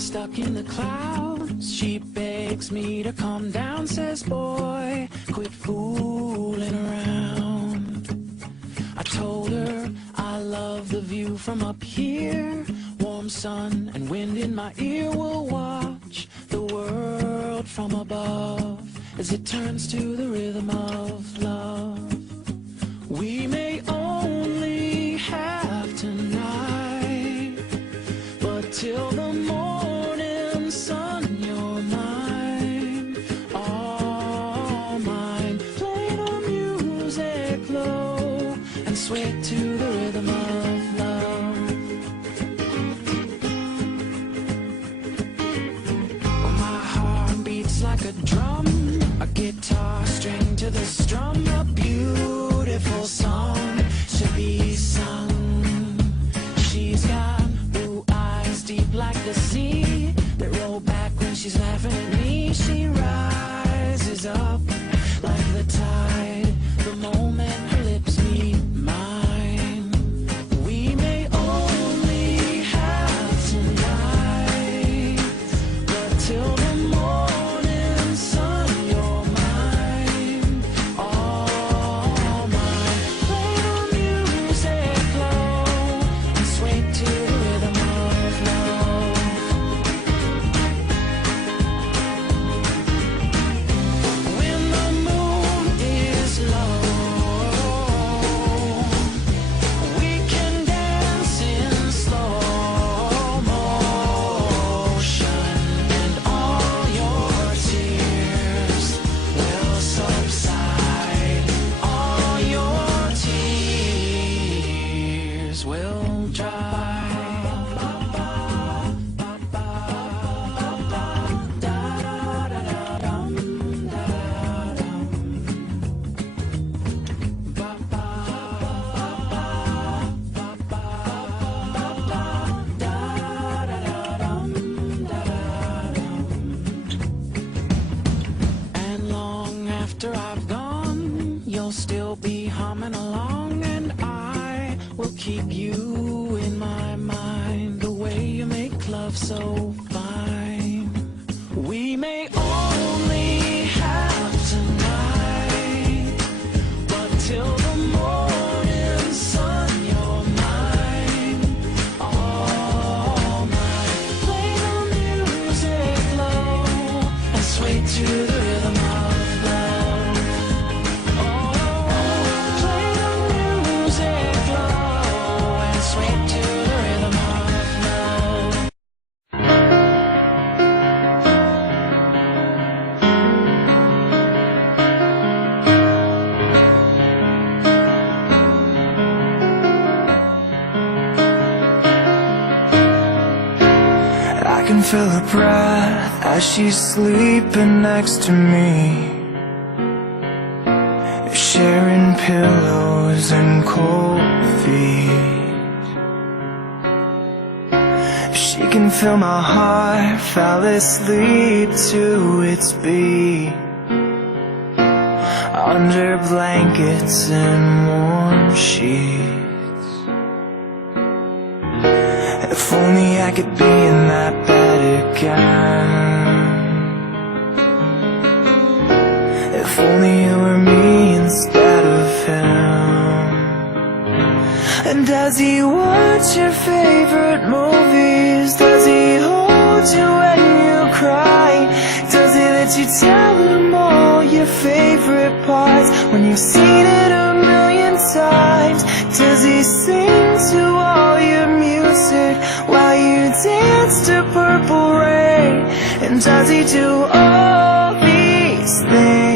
stuck in the clouds. She begs me to calm down, says, boy, quit fooling around. I told her I love the view from up here. Warm sun and wind in my ear. Will watch the world from above as it turns to the rhythm of love. We may only have tonight, but till the morning sun, you're mine, all mine. Play the music low and sway to the rhythm of love. My heart beats like a drum, a guitar string to the strum. A beautiful song should be sung. She's got blue eyes deep like the sea that roll back when she's laughing at me. She rises up like the tide the moment her lips meet mine. We may only have tonight, but till the morning sun, you're mine, all mine. Play the music low and sway to the rhythm of love. When the moon is low, we can dance in slow motion, and all your tears will subside. All your tears will dry. And long after I've gone, you'll still be humming along, and I will keep you in my mind. The way you make love so fine. We may only have tonight, but till the morning sun, you're mine, all mine. Play the music low and sway to the rhythm of love. Oh, play the music low and sway to the rhythm of love. I can feel her breath as she's sleeping next to me, sharing pillows and cold feet. She can feel my heart fall asleep to its beat, under blankets and warm sheets. If only I could be in that bed again. If only it were me instead of him. And does he watch your favorite movies? Does he hold you when you cry? Does he let you tell him all your favorite parts when you've seen it a million times? Does he sing to all your music while you dance to Purple Rain? And does he do all these things